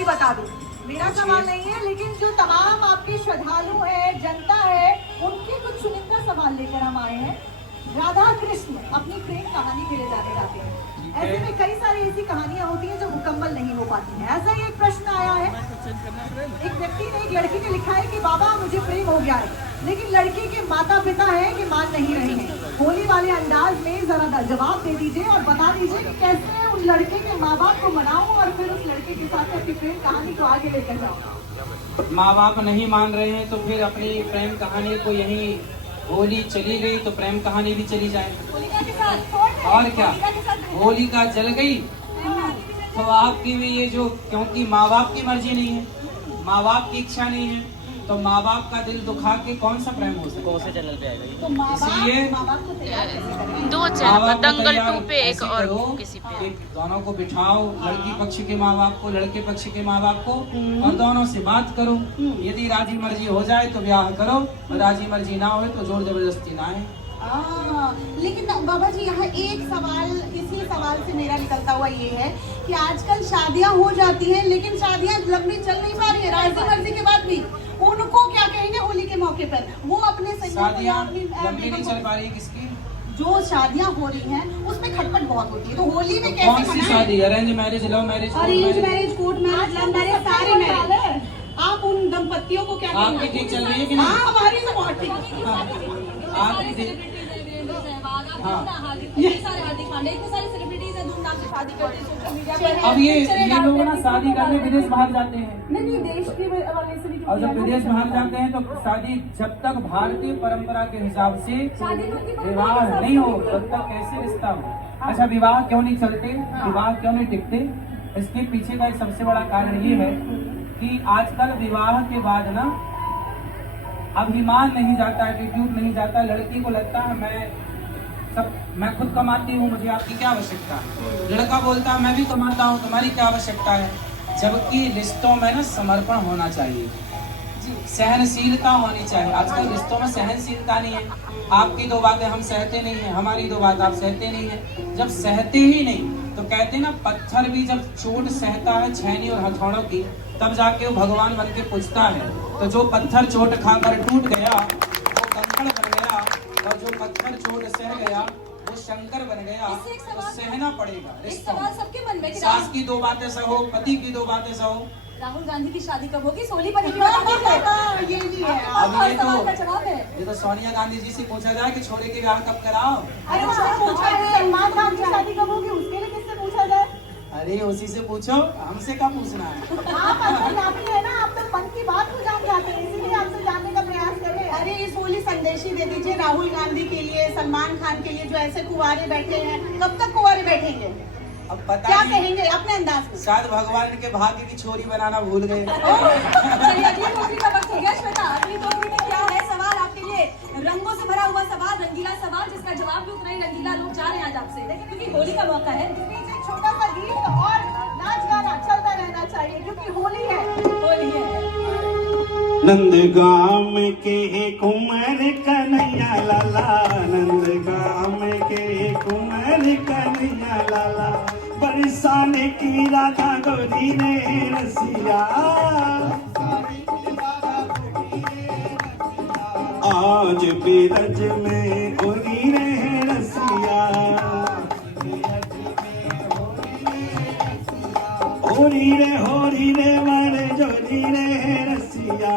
वही बता दूं। मेरा सवाल नहीं है, लेकिन जो तमाम आपके श्रद्धालु है, जनता है, उनके कुछ चुनिंदा सवाल लेकर हम आए हैं। राधा कृष्ण अपनी प्रेम कहानी के लिए जाने जाते हैं। ऐसे में कई सारी ऐसी कहानियां होती हैं जो मुकम्मल नहीं हो पाती हैं। ऐसा ही एक प्रश्न आया है, एक व्यक्ति ने, एक लड़की ने लिखा है कि बाबा मुझे प्रेम हो गया है, लेकिन लड़की के माता पिता हैं कि मान नहीं रहे हैं। होली वाले अंदाज में जरा जवाब दे दीजिए और बता दीजिए कि कैसे उस लड़के के माँ बाप को मनाऊं और फिर उस लड़के के साथ अपनी प्रेम कहानी को आगे लेकर जाऊं। माँ बाप नहीं मान रहे हैं तो फिर अपनी प्रेम कहानी को यहीं, होली चली गई तो प्रेम कहानी भी चली जाए। होलिका के साथ और क्या, होलिका जल गई तो आपकी भी ये जो, क्योंकि माँ बाप की मर्जी नहीं है, माँ बाप की इच्छा नहीं है, तो माँ बाप का दिल दुखा के कौन सा प्रेम हो सकता है? चैनल पे आएगा ये। तो माँ इसलिए बाप को तैयार कैसे करें? दो चैनल दंगल 2 पे एक और किसी पे। दोनों को बिठाओ, लड़की पक्ष के माँ बाप को, लड़के पक्ष के माँ बाप को, और दोनों से बात करो। यदि राजी मर्जी हो जाए तो ब्याह करो, और राजी मर्जी ना हो तो जोर जबरदस्ती ना है। लेकिन बाबा जी यहाँ एक सवाल, इसी सवाल से मेरा निकलता हुआ ये है कि आजकल शादियाँ हो जाती हैं, लेकिन शादियाँ लंबी चल नहीं पा रही है राजी मर्जी के बाद भी। उनको क्या कहेंगे होली के मौके पर? वो अपने शादियाँ लंबी नहीं चल पा रही है किसकी? जो शादियाँ हो रही हैं उसमें खटपट बहुत होती है, तो होली में कैसे कौन सी शादी? Arrange marriage, love marriage, arrange marriage, court marriage, love marriage, सारे मैरिज। आप उन दंपतियों को क्या आपकी कहेंगे? ठीक चल रही है कि नहीं? हाँ, हमारी तो बहुत ठीक है। आपकी अब ये लोग ना शादी करने विदेश भाग जाते हैं। नहीं, देश के वाले से भी। और जब विदेश भाग जाते हैं तो शादी जब तक भारतीय परंपरा के हिसाब से विवाह नहीं हो तब तक कैसे रिश्ता हो? अच्छा, विवाह क्यों नहीं चलते, विवाह क्यों नहीं टिकते? इसके पीछे का एक सबसे बड़ा कारण ये है कि आजकल विवाह के बाद ना अभिमान नहीं जाता, एटीट्यूड नहीं जाता। लड़की को लगता है मैं खुद कमाती हूँ, मुझे आपकी क्या आवश्यकता है। लड़का बोलता है मैं भी कमाता हूँ, तुम्हारी क्या आवश्यकता है। जबकि रिश्तों में ना समर्पण होना चाहिए, सहनशीलता होनी चाहिए। आजकल रिश्तों में सहनशीलता नहीं है। आपकी दो बातें हम सहते नहीं है, हमारी दो बात आप सहते नहीं है। जब सहते ही नहीं तो कहते ना, पत्थर भी जब चोट सहता है छेनी और हथौड़ों की, तब जाके वो भगवान बन के पूछता है। तो जो पत्थर चोट खाकर टूट गया वो कंकड़ बन गया, और जो पत्थर चोट सह गया वो शंकर बन गया। तो सहना पड़ेगा रिश्तों में। सबके मन में सास की दो बातें सहो, पति की दो बातें सहो। राहुल गांधी की शादी कब होगी? सोली पर ये भी है। अब ये तो सोनिया गांधी जी से पूछा जाए कि छोरे के ब्याह कब कराओ। अरे उससे पूछा है सलमान खान की शादी कब होगी, उसके लिए किससे पूछा जाए? अरे उसी से पूछो, हमसे क्या पूछना है। आप पंजाबी है ना, आप तो मन की बात को जान जाते हैं, इसीलिए आपसे जानने का प्रयास करें। अरे इस होली संदेश ही दे दीजिए राहुल गांधी के लिए, सलमान खान के लिए, जो ऐसे कुंवारे बैठे हैं। कब तक कुंवारे बैठेंगे? अब पता क्या नहीं, कहेंगे अपने अंदाज में? शायद भगवान इनके भाग्य की छोरी बनाना भूल गए। चलिए अगली टोकरी का वक्त हो गया। श्वेता, अगली टोकरी में क्या है सवाल आपके लिए? रंगों से भरा हुआ सवाल, रंगीला सवाल, जिसका जवाब भी उतना ही रंगीला लोग चाह रहे हैं आज आपसे, क्योंकि होली का मौका है। छोटा सा गीत और नाच गाना चलता रहना चाहिए, क्योंकि होली है, होली है। नंदगाम के कुंवर कन्हैया लाला, नंदगाम के कुंवर कन्हैया लाला, बरसाने की राधा गोरी ने रसिया, आज बिरज में गोरी ने रसिया, होरी रे मारे जोरी रे रसिया,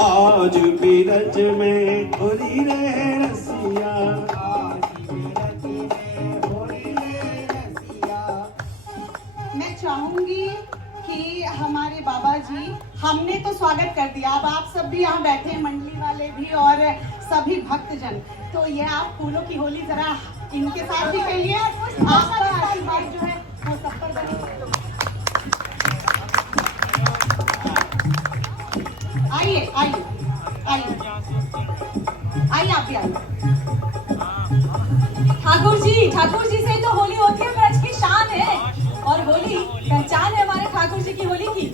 आज बिरज में होरी रे रसिया। मैं चाहूंगी कि हमारे बाबा जी, हमने तो स्वागत कर दिया, अब आप सब भी यहाँ बैठे हैं, मंडली वाले भी और सभी भक्तजन, तो ये आप फूलों की होली जरा इनके साथ भी कहिए। आपका आशीर्वाद जो है वो सब पर बने। आइए आइए आइए आइए, आप भी आइए। ठाकुर जी से तो होली होती है, ब्रज की शान है, और होली पहचान है हमारे ठाकुर जी की होली की।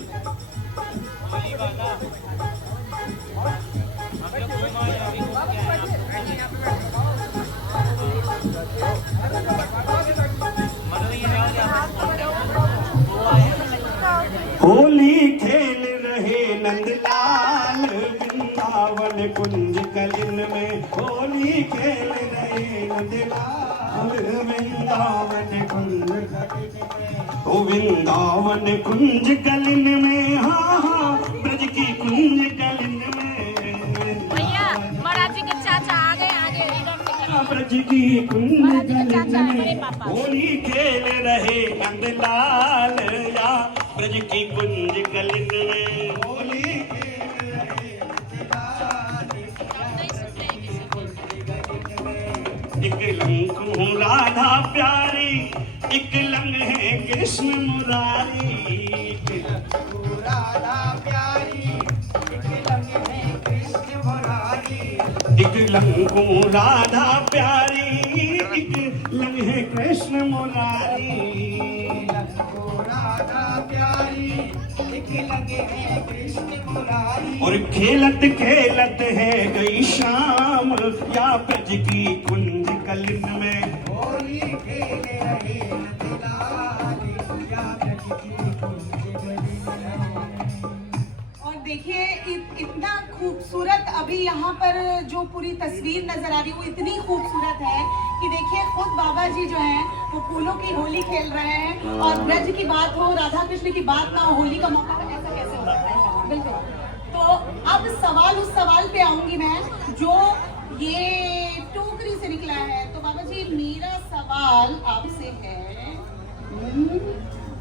होली खेल रहे नंदलाल वृंदावन कुंज कलिन में। होली खेल रहे नंदलाल वृंदावन कुंज कलिन में। ओ वृंदावन कुंज कलिन में, हाँ हाँ ब्रज की कुंज कलिन में। भैया महाराज जी के चाचा आ गए, आगे इधर से करो। ब्रज की कुंज कलिन में होली खेल रहे नंदलाल या ब्रज की कुंज कलिन में। होली खेल रहे नंदलाल एक लंक हूँ राधा प्यारी, एक लंग है कृष्ण मुरारी। एक लंक हूँ राधा प्यारी, एक लंग है कृष्ण मुरारी। एक लंग हूँ राधा प्यारी, एक लंग है कृष्ण मुरारी। राधा प्यारी, एक लंग है कृष्ण मुरारी। और खेलत खेलत है गई शाम या ब्रज की कुंज कलिन में। होली खेल रहे नंदलाल या ब्रज की कुंज कलिन में। और देखिए इतना खूबसूरत अभी यहाँ पर जो पूरी तस्वीर नजर आ रही है वो इतनी खूबसूरत है कि देखिए खुद बाबा जी जो हैं वो फूलों की होली खेल रहे हैं। और ब्रज की बात हो, राधा कृष्ण की बात ना हो, होली का मौका तो ऐसा कैसे हो सकता है। बिल्कुल। तो अब उस सवाल पे आऊंगी मैं जो ये टोकरी से निकला है। तो बाबा जी मेरा सवाल आपसे है,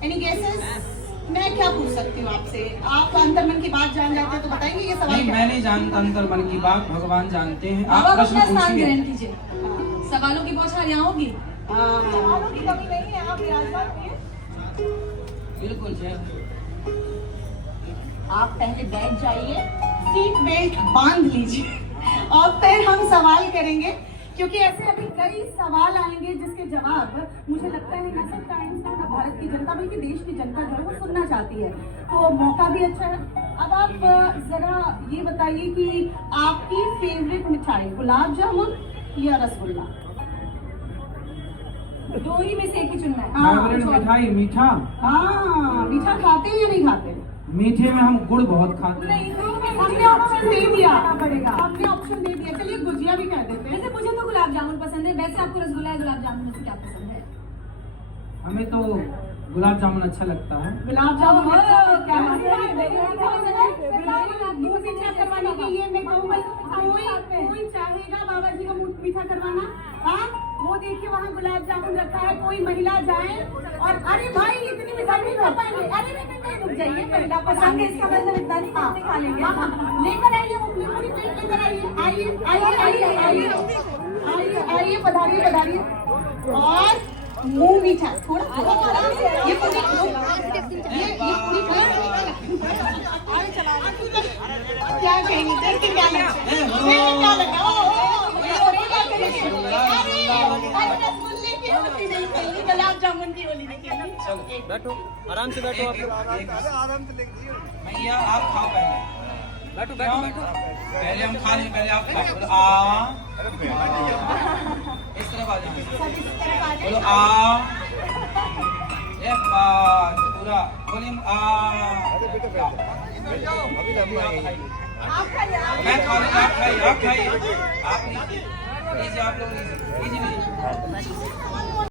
एनी गेसेस? मैं क्या पूछ सकती हूँ आपसे? आप अंतर मन की बात जान जाते हैं तो बताएंगे ये सवाल नहीं, क्या मैं नहीं जानता अंतर मन की बात, भगवान जानते हैं। आप आप प्रश्न अपना स्थान पूछिए। ग्रहण कीजिए। सवालों की बौछार यहाँ होगी। सवालों की कमी नहीं है, आप विराजमान होइए। बिल्कुल जय। आप पहले बैठ जाइए, सीट बेल्ट बांध लीजिए और फिर हम सवाल करेंगे, क्योंकि ऐसे अभी कई सवाल आएंगे जिसके जवाब मुझे लगता है ना सिर्फ टाइम्स ना भारत की जनता बल्कि देश की जनता जो है वो सुनना चाहती है। तो मौका भी अच्छा है। अब आप जरा ये बताइए कि आपकी फेवरेट मिठाई गुलाब जामुन या रसगुल्ला? दो ही में से एक ही चुनना है। फेवरेट मिठाई मीठा। हाँ, मीठा खाते हैं या नहीं खाते? मीठे में हम गुड़ बहुत खाते हैं। हमने ऑप्शन दे दिया, हमने ऑप्शन दे दिया। चलिए गुजिया भी कह देते हैं। वैसे मुझे तो गुलाब जामुन पसंद है। वैसे आपको रसगुल्ला या गुलाब जामुन में से क्या पसंद है? हमें तो गुलाब जामुन अच्छा लगता है। गुलाब जामुन ओहो, क्या क्या बात है? बात है? मुंह मीठा करवाने के लिए मैं कहूँगा कोई चाहेगा बाबा जी का मुंह मीठा करवाना? हाँ, वो देखिए वहाँ गुलाब जामुन रखा है, कोई महिला जाए और अरे भाई इतनी मिठाई नहीं खा पाएंगे। अरे नहीं रुक जाइए, महिला पसंद है इसका मतलब इतना नहीं खा लेंगे। लेकर आइए वो पूरी प्लेट लेकर आइए। आइए आइए आइए आइए आइए आइए, पधारिए पधारिए। और मुंह मीठा थोड़ा ये पूरी क्या कहेंगे? देख के क्या लगा? क्या लगा? गुलाब जामुन की होली नहीं खेली। बैठो, आराम से बैठो आप लोग। भैया आप खाओ पहले। बैठो बैठो बैठो। पहले हम खा लें, पहले आप खाओ। बोलो आ। इस तरफ आ जाओ। बोलो आ। एक बार पूरा बोलिए आ। आप खाइए। मैं खा लूँगा, आप खाइए, आप खाइए। आप लीजिए, आप लोग लीजिए, लीजिए।